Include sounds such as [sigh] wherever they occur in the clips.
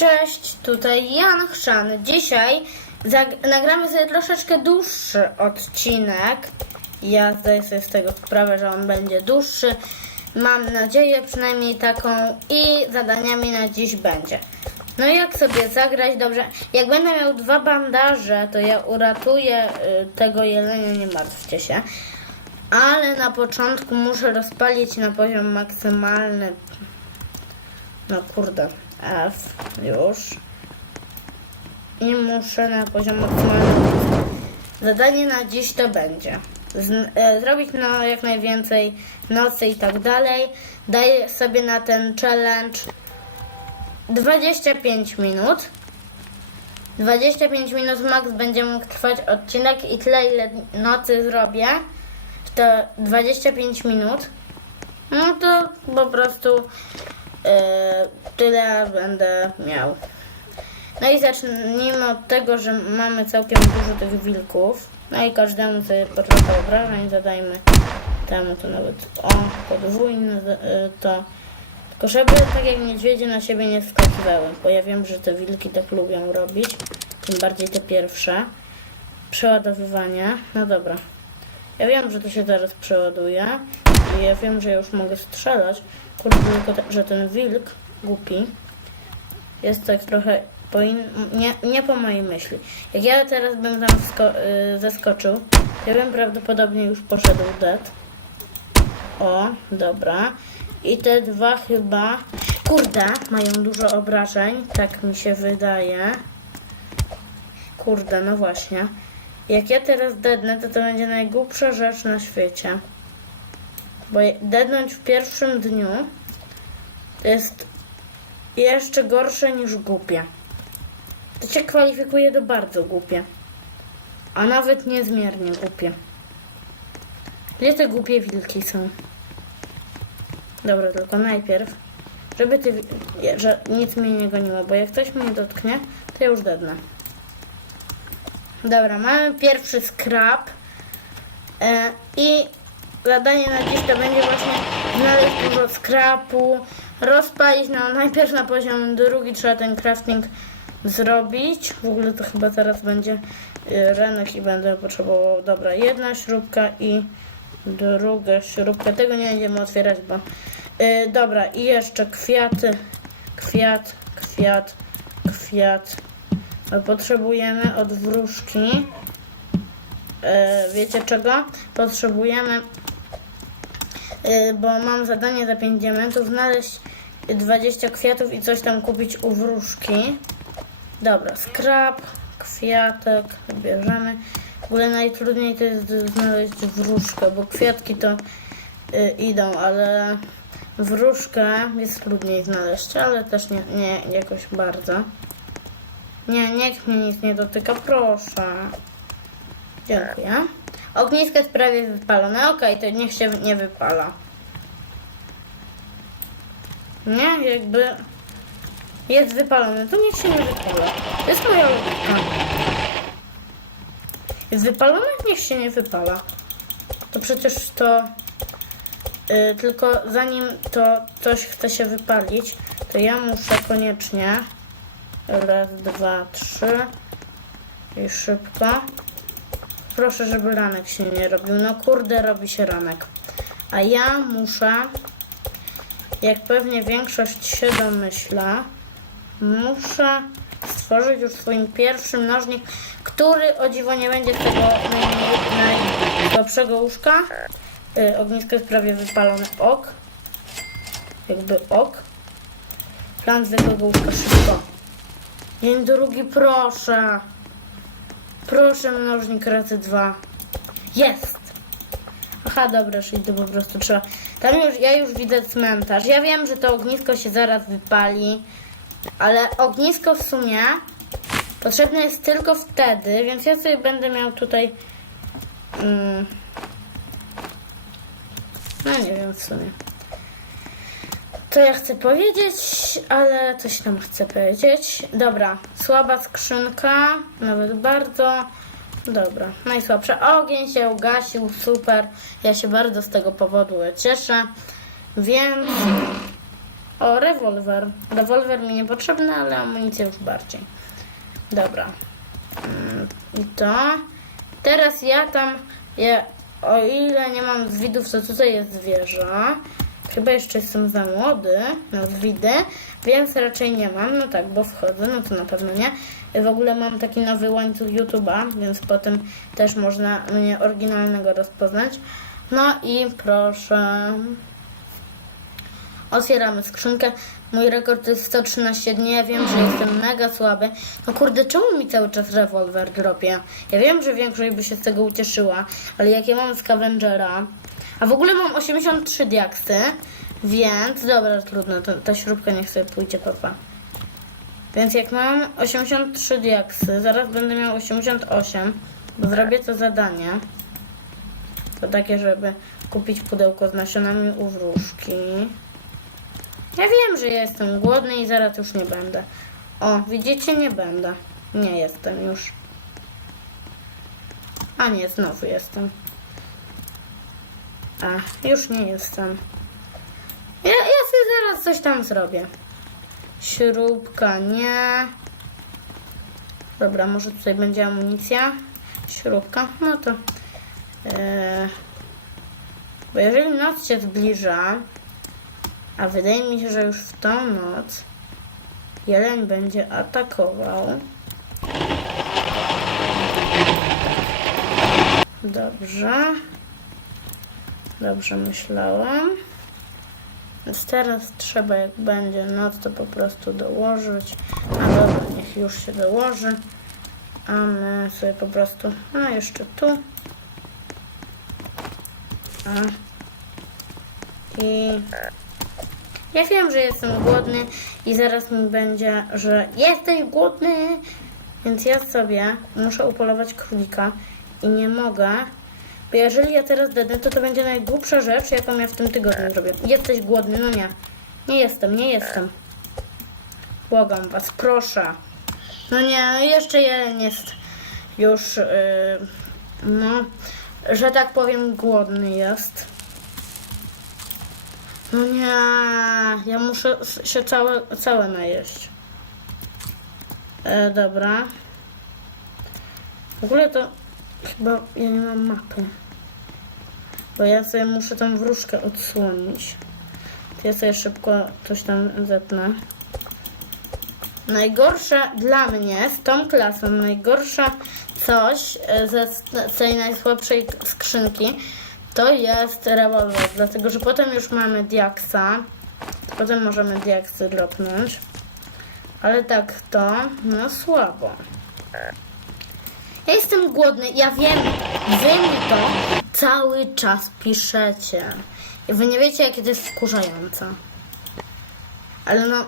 Cześć, tutaj Jan Chrzan. Dzisiaj nagramy sobie troszeczkę dłuższy odcinek. Ja zdaję sobie z tego sprawę, że on będzie dłuższy. Mam nadzieję przynajmniej taką i zadaniami na dziś będzie. No i jak sobie zagrać dobrze? Jak będę miał dwa bandaże, to ja uratuję y, tego jelenia, nie martwcie się. Ale na początku muszę rozpalić na poziom maksymalny no kurde, F już. I muszę na poziom maksymalny. Zadanie na dziś to będzie. Z, e, zrobić no jak najwięcej nocy i tak dalej. Daję sobie na ten challenge 25 minut. 25 minut max będzie mógł trwać odcinek i tyle ile nocy zrobię. To 25 minut. No to po prostu tyle będę miał. No i zacznijmy od tego, że mamy całkiem dużo tych wilków. No i każdemu sobie po trochę obrażeń zadajmy. Temu to nawet o, podwójne e, to. Tylko żeby tak jak niedźwiedzie na siebie nie wskakiwały, bo ja wiem, że te wilki tak lubią robić. Tym bardziej te pierwsze. Przeładowywanie. No dobra. Ja wiem, że to się zaraz przeładuje. Ja wiem, że już mogę strzelać. Kurde, tylko że ten wilk głupi jest tak trochę po in... nie, nie po mojej myśli. Jak ja teraz bym tam y, zeskoczył, ja bym prawdopodobnie już poszedł dead. O, dobra. I te dwa chyba, kurde, mają dużo obrażeń, tak mi się wydaje. Kurde, no właśnie. Jak ja teraz dednę, to to będzie najgłupsza rzecz na świecie. Bo dednąć w pierwszym dniu jest jeszcze gorsze niż głupie. To cię kwalifikuje do bardzo głupie. A nawet niezmiernie głupie. Gdzie te głupie wilki są? Dobra, tylko najpierw, żeby ty, że nic mnie nie goniło, bo jak ktoś mnie dotknie, to ja już dednę. Dobra, mamy pierwszy skrap. E, I zadanie na dziś to będzie właśnie znaleźć dużo skrapu, rozpalić, no najpierw na poziom drugi trzeba ten crafting zrobić. W ogóle to chyba zaraz będzie y, renek i będę potrzebował, dobra, jedna śrubka i druga śrubka. Tego nie będziemy otwierać, bo... Y, dobra, i jeszcze kwiaty, kwiat, kwiat, kwiat. Potrzebujemy od wróżki. E, wiecie czego? Potrzebujemy, bo mam zadanie za 5 diamentów, znaleźć 20 kwiatów i coś tam kupić u wróżki. Dobra, skrap, kwiatek, bierzemy. W ogóle najtrudniej to jest znaleźć wróżkę, bo kwiatki to y, idą, ale wróżkę jest trudniej znaleźć, ale też nie, nie jakoś bardzo. Nie, niech mnie nic nie dotyka, proszę. Dziękuję. Ognisko jest prawie wypalone. Okej, to niech się nie wypala. Nie, jakby jest wypalone, to niech się nie wypala. To jest moja logika. Jest wypalone, niech się nie wypala. To przecież to y, tylko zanim to coś chce się wypalić, to ja muszę koniecznie raz, dwa, trzy i szybko. Proszę, żeby ranek się nie robił. No kurde, robi się ranek. A ja muszę, jak pewnie większość się domyśla, muszę stworzyć już swoim pierwszym nożnik, który o dziwo nie będzie tego najsłabszego łóżka. Y, ognisko jest prawie wypalone. Ok. Jakby ok. Plan zwykłego łóżka szybko. Dzień drugi, proszę. Proszę, mnożnik razy dwa. Jest! Aha, dobra, czyli to po prostu trzeba. Tam już, ja już widzę cmentarz. Ja wiem, że to ognisko się zaraz wypali, ale ognisko w sumie potrzebne jest tylko wtedy, więc ja sobie będę miał tutaj. Mm, no nie wiem w sumie. Co ja chcę powiedzieć, ale coś tam chcę powiedzieć. Dobra, słaba skrzynka, nawet bardzo. Dobra, najsłabsza. Ogień się ugasił, super. Ja się bardzo z tego powodu cieszę. Więc O, rewolwer. Rewolwer mi niepotrzebny, ale amunicja już bardziej. Dobra. Mm, I to. Teraz ja tam, ja, o ile nie mam zwidów, to tutaj jest wieża. Chyba jeszcze jestem za młody na zwidy, więc raczej nie mam. No tak, bo wchodzę, no to na pewno nie. W ogóle mam taki nowy łańcuch YouTube'a, więc potem też można mnie oryginalnego rozpoznać. No i proszę. Otwieramy skrzynkę. Mój rekord to jest 113 dni. Ja wiem, że jestem mega słaby. No kurde, czemu mi cały czas rewolwer dropie? Ja wiem, że większość by się z tego ucieszyła, ale jak ja mam Scavengera, a w ogóle mam 83 diaksy, więc dobra, trudno, ta śrubka niech sobie pójdzie, papa. Więc jak mam 83 diaksy, zaraz będę miał 88, bo zrobię to zadanie. To takie, żeby kupić pudełko z nasionami u wróżki. Ja wiem, że jestem głodny i zaraz już nie będę. O, widzicie, nie będę. Nie jestem już. A nie, znowu jestem. A, już nie jestem. Ja, ja sobie zaraz coś tam zrobię. Śrubka, nie. Dobra, może tutaj będzie amunicja. Śrubka, no to. e, bo jeżeli noc się zbliża, a wydaje mi się, że już w tą noc jeleń będzie atakował. Dobrze. Dobrze myślałam. Więc teraz trzeba, jak będzie noc, to po prostu dołożyć. A dobra, niech już się dołoży. A my sobie po prostu, no jeszcze tu. A. I ja wiem, że jestem głodny i zaraz mi będzie, że jesteś głodny, więc ja sobie muszę upolować królika i nie mogę, bo jeżeli ja teraz dednę, to to będzie najgłupsza rzecz, jaką ja w tym tygodniu zrobię. Jesteś głodny? No nie. Nie jestem, nie jestem. Błagam was, proszę. No nie, no jeszcze jeden jest już, yy, no, że tak powiem, głodny jest. No nie, ja muszę się całe, całe najeść. E, dobra. W ogóle to chyba ja nie mam mapy. Bo ja sobie muszę tą wróżkę odsłonić. Ja sobie szybko coś tam zetnę. Najgorsze dla mnie z tą klasą, najgorsze coś e, z tej najsłabszej skrzynki to jest rewolwer, dlatego że potem już mamy diaksa, potem możemy diaksy dropnąć, ale tak to, no słabo. Ja jestem głodny, ja wiem, wy mi to cały czas piszecie. I wy nie wiecie, jakie to jest wkurzające. Ale no,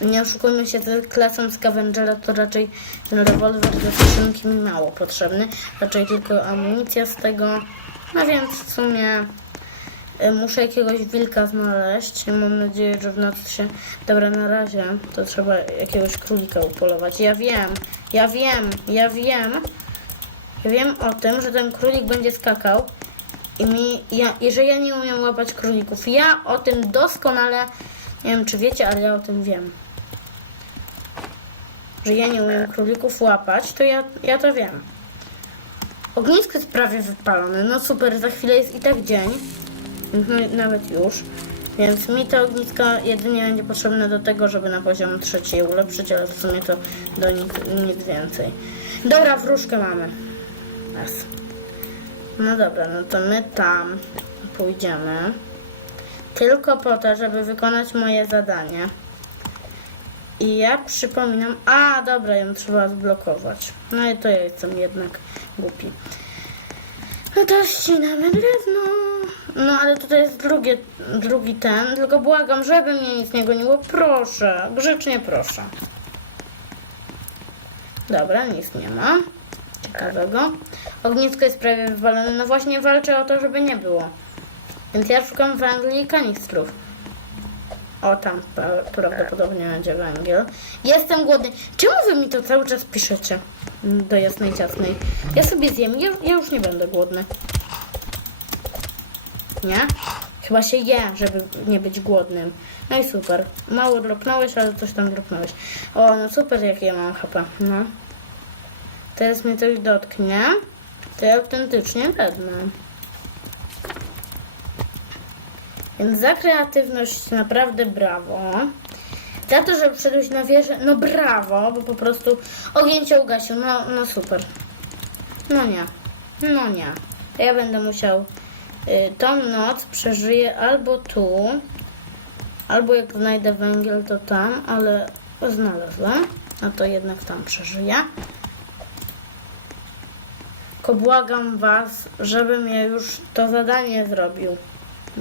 nie oszukujmy się, że klasą Scavengera to raczej ten rewolwer do skrzynki mi mało potrzebny. Raczej tylko amunicja z tego. No więc w sumie y, muszę jakiegoś wilka znaleźć. Mam nadzieję, że w nocy się... Dobra, na razie to trzeba jakiegoś królika upolować. Ja wiem, ja wiem, ja wiem. Ja wiem o tym, że ten królik będzie skakał i mi, ja, i że ja nie umiem łapać królików. Ja o tym doskonale, nie wiem czy wiecie, ale ja o tym wiem. Że ja nie umiem królików łapać, to ja, ja to wiem. Ognisko jest prawie wypalone. No super, za chwilę jest i tak dzień. No, nawet już. Więc mi to ognisko jedynie będzie potrzebne do tego, żeby na poziom trzeci je ulepszyć, ale w sumie to do nic, nic więcej. Dobra, wróżkę mamy. Raz. No dobra, no to my tam pójdziemy. Tylko po to, żeby wykonać moje zadanie. I ja przypominam... A, dobra, ją trzeba zblokować. No i to ja jestem jednak głupi. No to ścinamy drewno. No ale tutaj jest drugie, drugi ten. Tylko błagam, żeby mnie nic nie goniło. Proszę, grzecznie proszę. Dobra, nic nie ma. Ciekawego. Ognisko jest prawie wywalone. No właśnie walczę o to, żeby nie było. Więc ja szukam węgli i kanistrów. O, tam pra- prawdopodobnie będzie węgiel. Jestem głodny. Czemu wy mi to cały czas piszecie? Do jasnej ciasnej. Ja sobie zjem. Ja, ja już nie będę głodny. Nie? Chyba się je, żeby nie być głodnym. No i super. Mało dropnąłeś, ale coś tam dropnąłeś. O, no super, jakie ja mam HP. No. Teraz mnie coś dotknie. To ja autentycznie wezmę. Więc za kreatywność naprawdę brawo. Za to, że wszedłeś na wieżę, no brawo, bo po prostu ogień cię ugasił. No, no super. No nie. No nie. Ja będę musiał y, tą noc przeżyję albo tu, albo jak znajdę węgiel, to tam, ale znalazłem. No to jednak tam przeżyję. Tylko błagam was, żebym ja już to zadanie zrobił.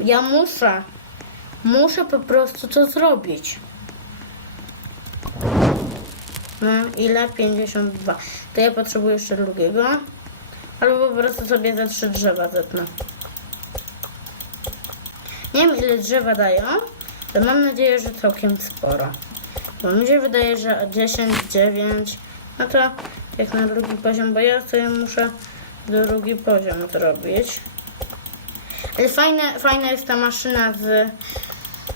Ja muszę. Muszę po prostu to zrobić. No, ile? 52. To ja potrzebuję jeszcze drugiego. Albo po prostu sobie ze trzy drzewa zetnę. Nie wiem ile drzewa dają, ale mam nadzieję, że całkiem sporo. Bo mi się wydaje, że 10, 9, no to jak na drugi poziom, bo ja sobie muszę drugi poziom zrobić. Ale fajne, fajna jest ta maszyna z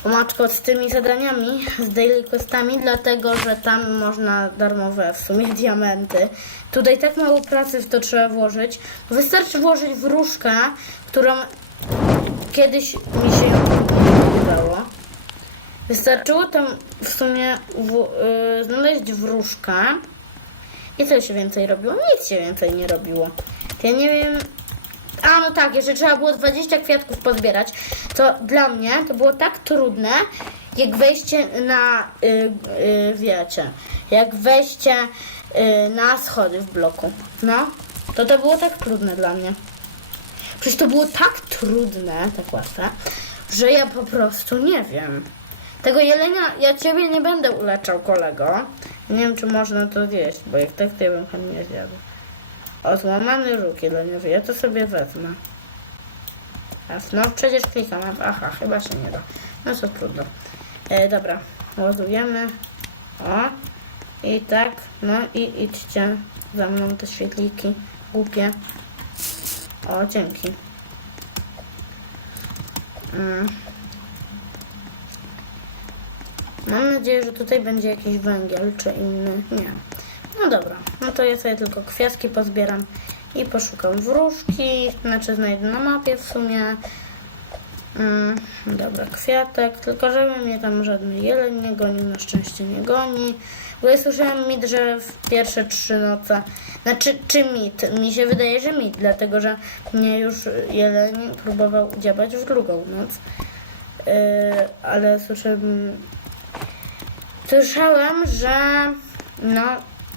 o matko z tymi zadaniami, z daily questami, dlatego że tam można darmowe w sumie [laughs] diamenty. Tutaj tak mało pracy w to trzeba włożyć. Wystarczy włożyć wróżkę, którą kiedyś mi się ją udało. Wystarczyło tam w sumie w, yy, znaleźć wróżkę. I co się więcej robiło? Nic się więcej nie robiło. Ja nie wiem, a no tak, jeszcze trzeba było 20 kwiatków pozbierać. To dla mnie to było tak trudne, jak wejście na, y, y, wiecie, jak wejście y, na schody w bloku. No, to to było tak trudne dla mnie. Przecież to było tak trudne, tak łatwe, że ja po prostu nie wiem. Tego jelenia, ja ciebie nie będę uleczał, kolego. Nie wiem, czy można to zjeść, bo jak tak, to ja bym chętnie zjadł. O, złamany jeleniowy, ja to sobie wezmę. Raz, No, przecież klikam, aha, chyba się nie da. No co trudno. E, dobra, ładujemy. O, i tak, no i idźcie za mną te świetliki, głupie. O, dzięki. Mm. Mam nadzieję, że tutaj będzie jakiś węgiel czy inny. Nie. No dobra, no to ja sobie tylko kwiatki pozbieram i poszukam wróżki, znaczy znajdę na mapie w sumie. Mm, dobra, kwiatek, tylko żeby mnie tam żadny jeleń nie gonił, na szczęście nie goni. Bo ja słyszałem mit, że w pierwsze trzy noce, znaczy czy mit, mi się wydaje, że mit, dlatego że mnie już jeleń próbował dziabać w drugą noc. Yy, ale słyszałem Słyszałem, że no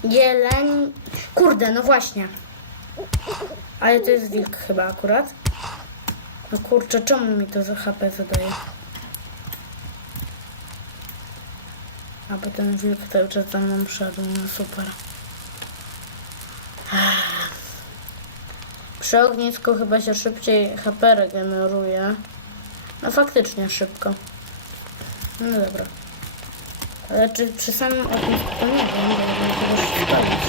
jeleń. Kurde, no właśnie. Ale to jest wilk chyba akurat. No kurczę, czemu mi to za HP zadaje? A bo ten wilk cały czas za mną szedł, no super. Przy ognisku chyba się szybciej HP regeneruje. No faktycznie szybko. No dobra. Ale czy przy samym ognisku to nie wiem, bo bym czegoś spalić.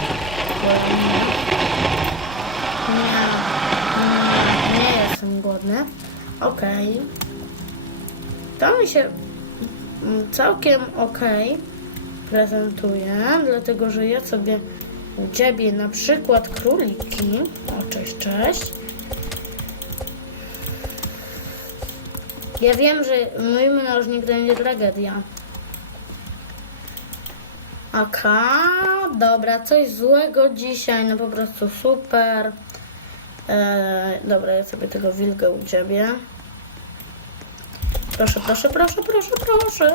Bo nie, nie, nie jestem głodny. Okej. To mi się całkiem okej prezentuje, dlatego że ja sobie u Ciebie na przykład króliki. O, cześć, cześć. Ja wiem, że mój mnożnik to będzie tragedia. Aka, dobra, coś złego dzisiaj, no po prostu super. E, dobra, ja sobie tego wilga u ciebie. Proszę, proszę, proszę, proszę, proszę.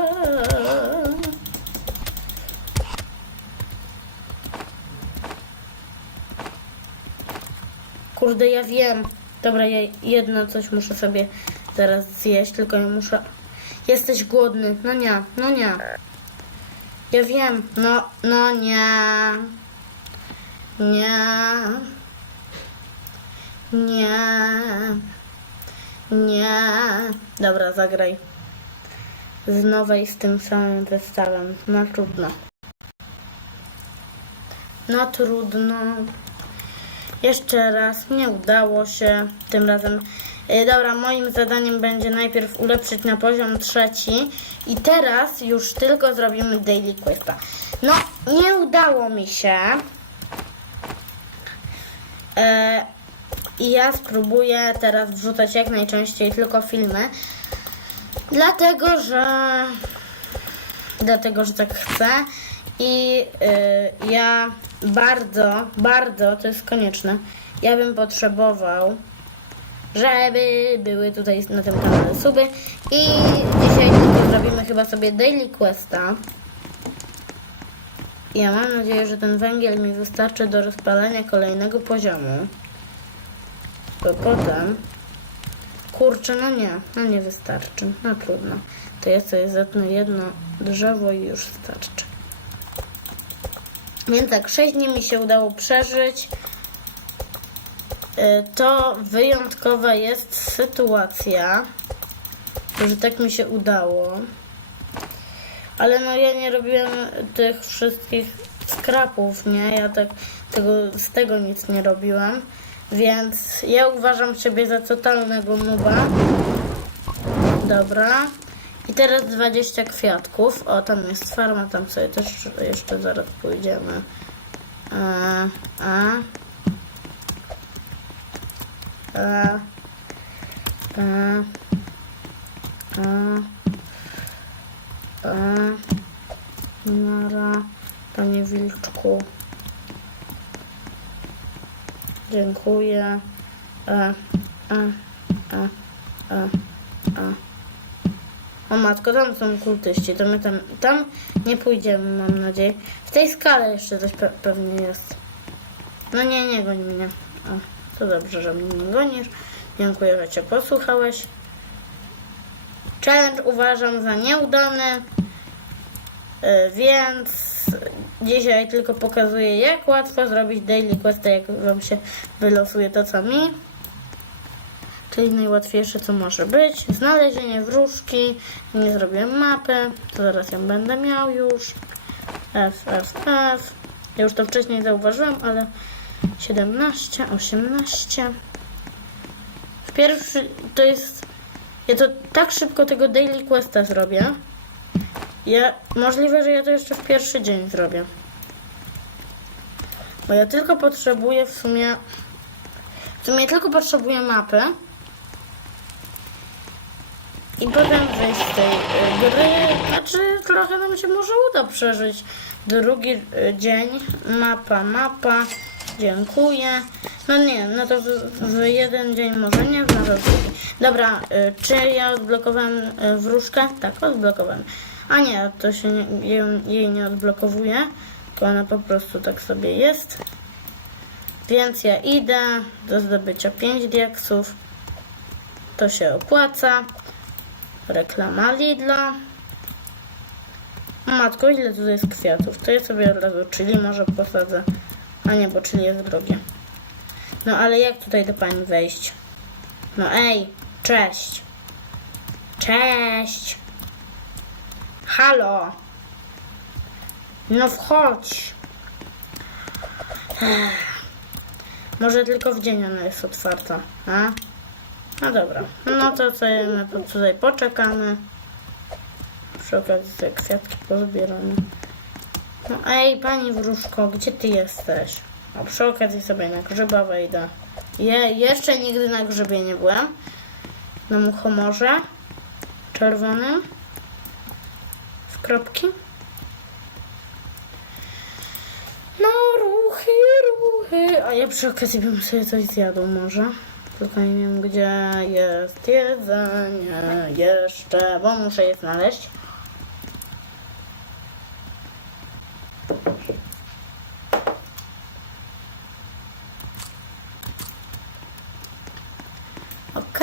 Kurde, ja wiem. Dobra, ja jedno coś muszę sobie teraz zjeść, tylko ja muszę... Jesteś głodny. No nie, no nie. Ja wiem, no, no nie. Nie. Nie. Nie. Dobra, zagraj. Z nowej z tym samym zestawem. No trudno. No trudno. Jeszcze raz, nie udało się. Tym razem Dobra, moim zadaniem będzie najpierw ulepszyć na poziom trzeci i teraz już tylko zrobimy Daily Questa. No, nie udało mi się. E, I ja spróbuję teraz wrzucać jak najczęściej tylko filmy. Dlatego, że dlatego, że tak chcę i y, ja bardzo, bardzo, to jest konieczne, ja bym potrzebował, żeby były tutaj na tym kanale suby i dzisiaj zrobimy chyba sobie Daily Questa. Ja mam nadzieję, że ten węgiel mi wystarczy do rozpalenia kolejnego poziomu. Bo potem Kurczę, no nie, no nie wystarczy. No trudno. To ja sobie zetnę jedno drzewo i już starczy. Więc tak, 6 dni mi się udało przeżyć. Y, To wyjątkowa jest sytuacja, że tak mi się udało. Ale no ja nie robiłem tych wszystkich skrapów, nie? Ja tak tego, z tego nic nie robiłem. Więc ja uważam siebie za totalnego nuba. Dobra. I teraz 20 kwiatków. O, tam jest farma, tam sobie też jeszcze zaraz pójdziemy. A, a, a, a, a, a, nara, panie wilczku. Dziękuję. E, e, e, e, e. O matko, tam są kultyści, to my tam, tam nie pójdziemy, mam nadzieję. W tej skale jeszcze coś pe pewnie jest. No nie, nie goń mnie. O, to dobrze, że mnie nie gonisz. Dziękuję, że cię posłuchałeś. Challenge uważam za nieudany, e, więc dzisiaj tylko pokazuję, jak łatwo zrobić daily quest, jak wam się wylosuje to, co mi. Czyli najłatwiejsze, co może być. Znalezienie wróżki. Nie zrobiłem mapy. To zaraz ją będę miał już. F, F, F. Ja już to wcześniej zauważyłem, ale 17, 18. W pierwszy to jest. Ja to tak szybko tego daily questa zrobię. Ja, możliwe, że ja to jeszcze w pierwszy dzień zrobię. Bo ja tylko potrzebuję w sumie. W sumie tylko potrzebuję mapy. I potem wyjść z tej y, gry. Znaczy, trochę nam się może uda przeżyć. Drugi y, dzień. Mapa, mapa. Dziękuję. No nie, no to w, w jeden dzień może nie, to drugi. Dobra, y, czy ja odblokowałem y, wróżkę? Tak, odblokowałem. A nie, to się nie, jej, jej nie odblokowuje, to ona po prostu tak sobie jest. Więc ja idę do zdobycia 5 diaksów. To się opłaca. Reklama Lidla. Matko, ile tu jest kwiatów? To ja sobie od razu chili może posadzę. A nie, bo chili jest drogie. No ale jak tutaj do pani wejść? No ej, cześć. Cześć. Halo. No wchodź. Ech. Może tylko w dzień ona jest otwarta, a? No dobra. No to sobie tu- tutaj poczekamy. Przy okazji te kwiatki pozbieramy. No ej, pani wróżko, gdzie ty jesteś? A przy okazji sobie na grzyba wejdę. Je, jeszcze nigdy na grzybie nie byłem. Na muchomorze czerwonym. W kropki. No, ruchy, ruchy. A ja przy okazji bym sobie coś zjadł może. Tylko nie wiem, gdzie jest jedzenie jeszcze, bo muszę je znaleźć.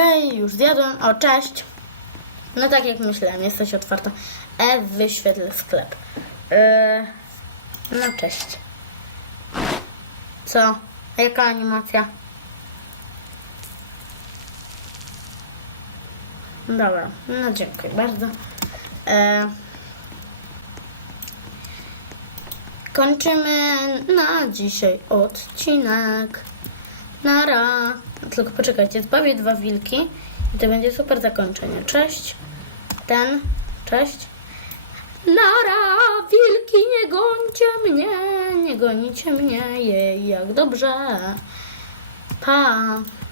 Okej, już zjadłem. O, cześć. No tak jak myślałem, jesteś otwarta. E, wyświetl sklep. Yy, no cześć. Co? Jaka animacja? Dobra, no dziękuję bardzo. E, kończymy na dzisiaj odcinek. Nara. Tylko poczekajcie, zbawię dwa wilki i to będzie super zakończenie. Cześć. Ten. Cześć. Nara, wilki, nie gońcie mnie, nie gonicie mnie, jej, jak dobrze. Pa.